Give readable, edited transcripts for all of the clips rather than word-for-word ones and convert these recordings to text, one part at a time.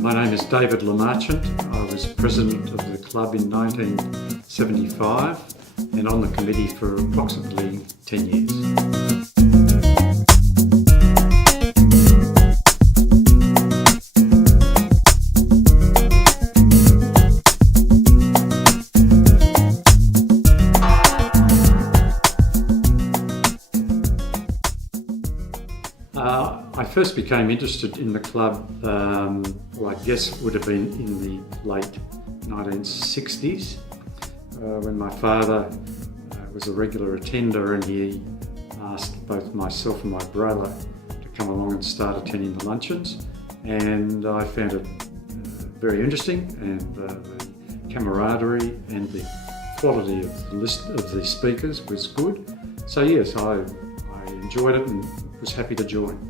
My name is David Marchant. I was president of the club in 1975 and on the committee for approximately 10 years. I first became interested in the club, I guess it would have been in the late 1960s, when my father was a regular attender and he asked both myself and my brother to come along and start attending the luncheons. And I found it very interesting, and the camaraderie and the quality of the list of the speakers was good. So yes, I enjoyed it and was happy to join.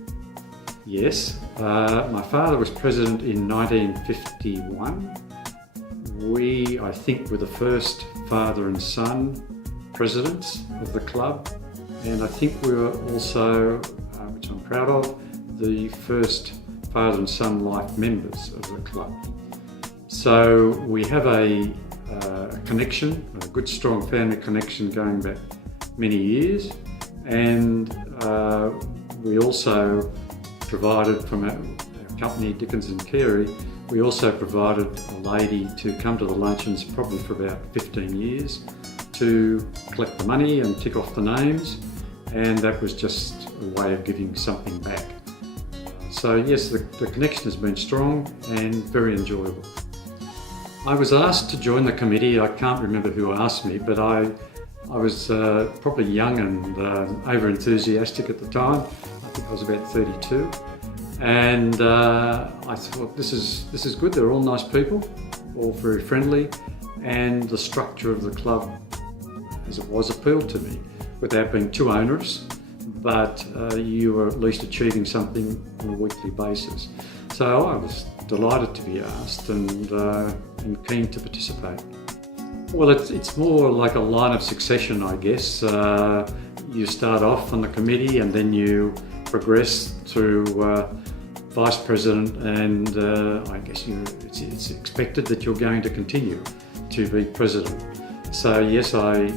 Yes, my father was president in 1951. We, I think, were the first father and son presidents of the club, and I think we were also, which I'm proud of, the first father and son life members of the club. So we have a connection, a good strong family connection going back many years, and we also provided from our company, Dickens and Carey, we also provided a lady to come to the luncheons probably for about 15 years to collect the money and tick off the names, and that was just a way of giving something back. So yes, the connection has been strong and very enjoyable. I was asked to join the committee. I can't remember who asked me, but I was probably young and over-enthusiastic at the time. I think I was about 32, and I thought this is good. They're all nice people, all very friendly, and the structure of the club as it was appealed to me without being too onerous, but you were at least achieving something on a weekly basis. So I was delighted to be asked and keen to participate. Well, it's more like a line of succession, I guess. You start off on the committee and then you progress through vice president, and I guess it's expected that you're going to continue to be president. So yes, I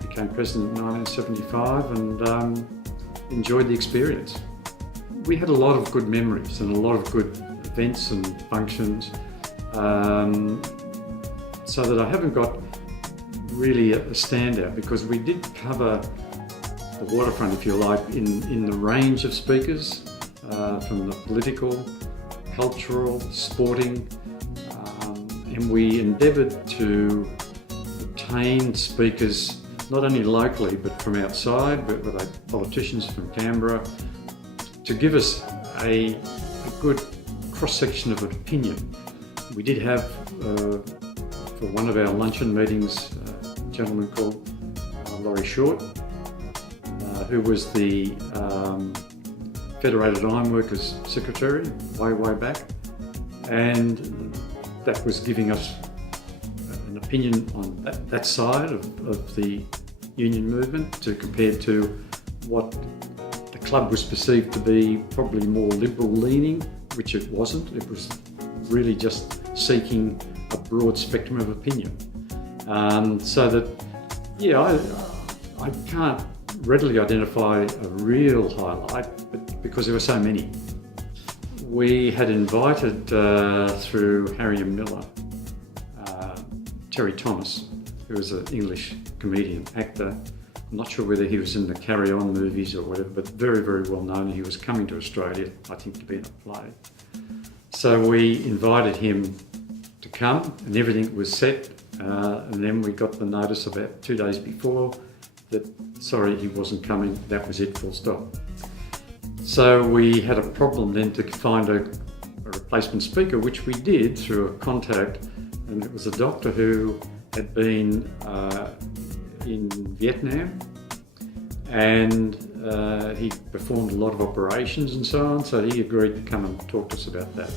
became president in 1975 and enjoyed the experience. We had a lot of good memories and a lot of good events and functions, so that I haven't got really a standout, because we did cover the waterfront, if you like, in the range of speakers, from the political, cultural, sporting, and we endeavoured to retain speakers not only locally but from outside, but with politicians from Canberra, to give us a good cross-section of opinion. We did have, for one of our luncheon meetings, a gentleman called Laurie Short, who was the Federated Ironworkers Secretary way back, and that was giving us an opinion on that side of the union movement, to compare to what the club was perceived to be probably more liberal leaning, which it wasn't. It was really just seeking a broad spectrum of opinion. So that, yeah, I can't readily identify a real highlight, but because there were so many. We had invited through Harry and Miller, Terry Thomas, who was an English comedian, actor. I'm not sure whether he was in the Carry On movies or whatever, but very, very well known. He was coming to Australia, I think, to be in a play. So we invited him to come, and everything was set, and then we got the notice about 2 days before that, sorry, he wasn't coming, that was it, full stop. So we had a problem then to find a replacement speaker, which we did through a contact, and it was a doctor who had been in Vietnam, and he performed a lot of operations and so on, so he agreed to come and talk to us about that.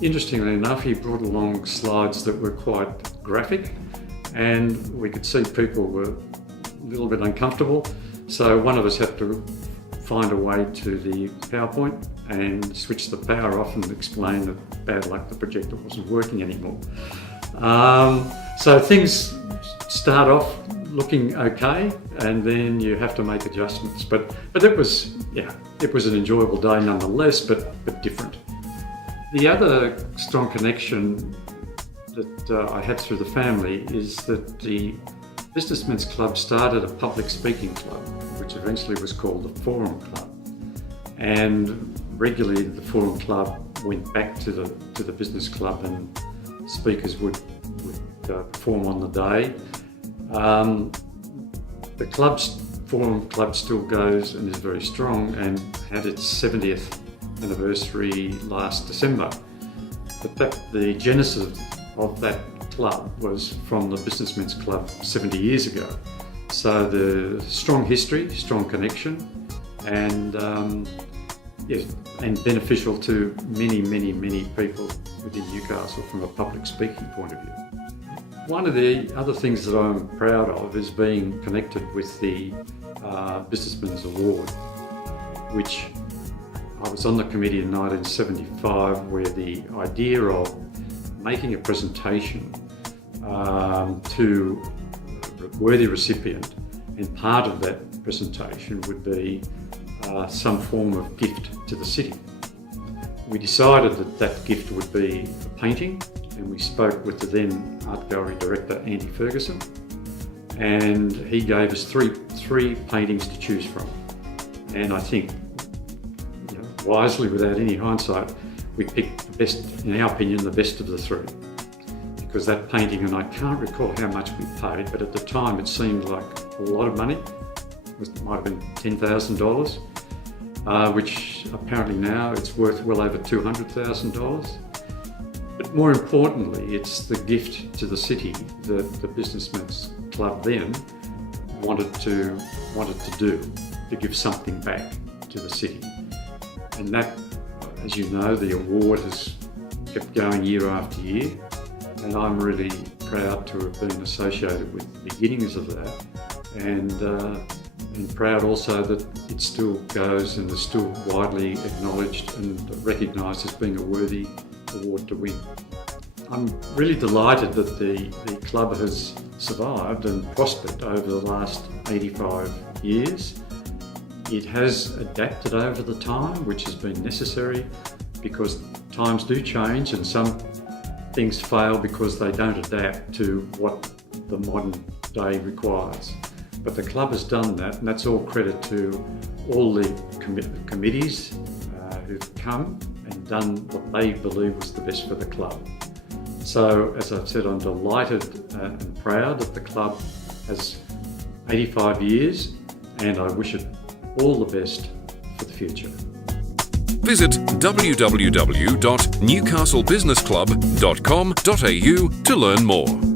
Interestingly enough, he brought along slides that were quite graphic, and we could see people were a little bit uncomfortable, so one of us had to find a way to the PowerPoint and switch the power off and explain that bad luck, the projector wasn't working anymore. So things start off looking okay, and then you have to make adjustments. But it was an enjoyable day nonetheless, but different. The other strong connection that I had through the family is that the Businessmen's Club started a public speaking club, which eventually was called the Forum Club. And regularly the Forum Club went back to the business club, and speakers would perform on the day. The Forum Club still goes and is very strong, and had its 70th anniversary last December. But the genesis of that club was from the Businessmen's Club 70 years ago. So the strong history, strong connection, and beneficial to many people within Newcastle from a public speaking point of view. One of the other things that I'm proud of is being connected with the Businessman's Award, which I was on the committee in 1975, where the idea of making a presentation to a worthy recipient, and part of that presentation would be some form of gift to the city. We decided that gift would be a painting, and we spoke with the then art gallery director Andy Ferguson, and he gave us three paintings to choose from. And I think, wisely, without any hindsight, we picked the best, in our opinion, the best of the three. Because that painting, and I can't recall how much we paid, but at the time it seemed like a lot of money. It might have been $10,000, which apparently now it's worth well over $200,000. But more importantly, it's the gift to the city that the Businessmen's Club then wanted to do, to give something back to the city. And that, as you know, the award has kept going year after year, and I'm really proud to have been associated with the beginnings of that, and proud also that it still goes and is still widely acknowledged and recognised as being a worthy award to win. I'm really delighted that the club has survived and prospered over the last 85 years. It has adapted over the time, which has been necessary, because times do change and some things fail because they don't adapt to what the modern day requires. But the club has done that, and that's all credit to all the committees who've come and done what they believe was the best for the club. So, as I've said, I'm delighted and proud that the club has 85 years, and I wish it all the best for the future. Visit www.newcastlebusinessclub.com.au to learn more.